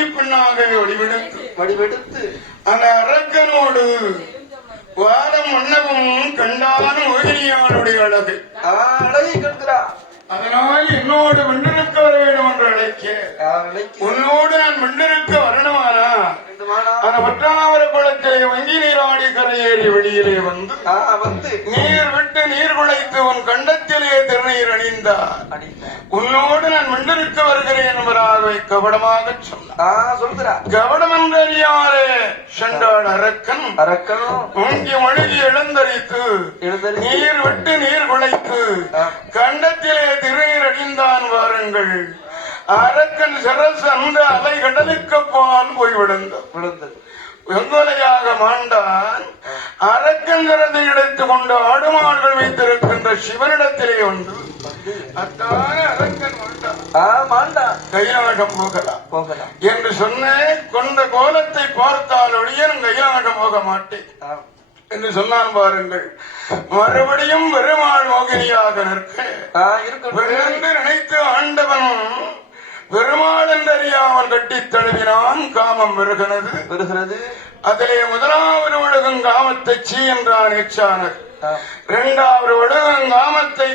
கன்னி பெண்ணாக வடிவெடுத்து வடிவெடுத்து அந்த அரக்கனோடு வாரம் மன்னவும் கண்டான் மோகினியானுடைய அழகு. அழகை கற்கிறா அதனால் என்னோடு வெண்ணிருக்க வர வேண்டும் என்று அழைக்க. உன்னோடு நான் வெண்ணிருக்க வரணுமானா? அந்த வற்றாவர குளத்திலே வங்கி நீராடி கரையேறி வெளியிலே வந்து வந்து. நீர் விட்டு நீர் குலைத்து உன் கண்டத்திலே திருநீர் அணிந்தார். உன்னோடு நான் வருகிறேன் கபடமாக சொன்னார் ஆ சொல்கிறா கபடம் என்றறியாரே சென்றாள் அரக்கன். அரக்கனும் ஓங்கி மழுகி இழந்தரித்து எழுந்தறி நீர் விட்டு நீர் குலைத்து கண்டத்திலே திருநீர் அணிந்தான் வாருங்கள். அரக்கன் சிரசு அந்த அலை கடலுக்கு பால் போய் விழுந்தது. வெங்கொலையாக மாண்டான். அரக்கன் சிறந்தை எடுத்துக் கொண்டு ஆடுமாடுகள் வைத்திருக்கின்ற சிவனிடத்திலே ஒன்று அத்தான அரக்கன் மாண்டான் ஆ மாண்டா. கைலாகம் போகலாம். போகலாம். என்று சொன்னேன் கொண்ட கோலத்தை பார்த்தால் ஒழிய நான் கைலாகம் போக மாட்டேன். என்று சொன்னான் பாருங்கள். மறுபடியும் பெருமாள் மோகினியாக நிற்க. நினைத்து ஆண்டவன் பெருமாள் என்றறியாமல் கட்டித் தழுவினான். காமம் வருகிறது. வருகிறது. அதிலே முதலாவது ஒழுகும் காமத்தை சீ என்றான் எச்சானர் ஆ, இரண்டாவது ஒழுகும் காமத்தை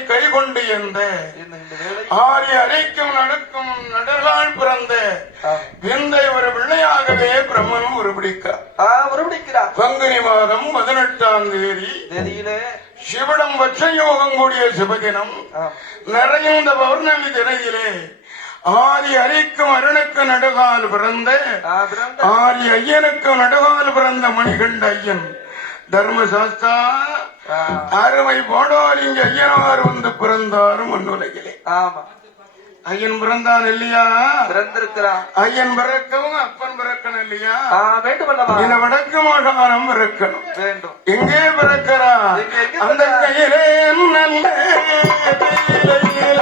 எந்த? இந்த இந்த வேலை? ஆரி அரைக்கும் நடுக்கும் நடலால் பிறந்த. விந்தை ஒரு பிள்ளையாகவே பிரம்மன் உருபிடிக்க ஆ உருவடிக்கிறா பங்குனி மாதம் பதினெட்டாம் தேதி தேதியிலே? சிவடம் வட்சயோகம் கூடிய சிவதினம் நிறைந்த பௌர்ணமி திரையிலே ஆதி அரிக்கும் அருணுக்கு நடுகால் பிறந்த. ஆதி ஐயனுக்கு நடுகால் பிறந்த மணிகண்ட ஐயன். தர்மசாஸ்தா அருமை போடோர் இங்கு ஐயனார் வந்து பிறந்தாரும் மண்ணுலகிலே ஆமா. ஐயன் பிறந்தான் இல்லையா? பிறந்திருக்கிறான். ஐயன் பிறக்கவும் அப்பன் பிறக்கணும் இல்லையா? ஆ வேண்டுமல்லவா இந்த வடக்கு மாகாணம் பிறக்கணும். வேண்டும். எங்கே பிறக்கிறா எங்க- எங்க அந்த கையிலே நல்ல.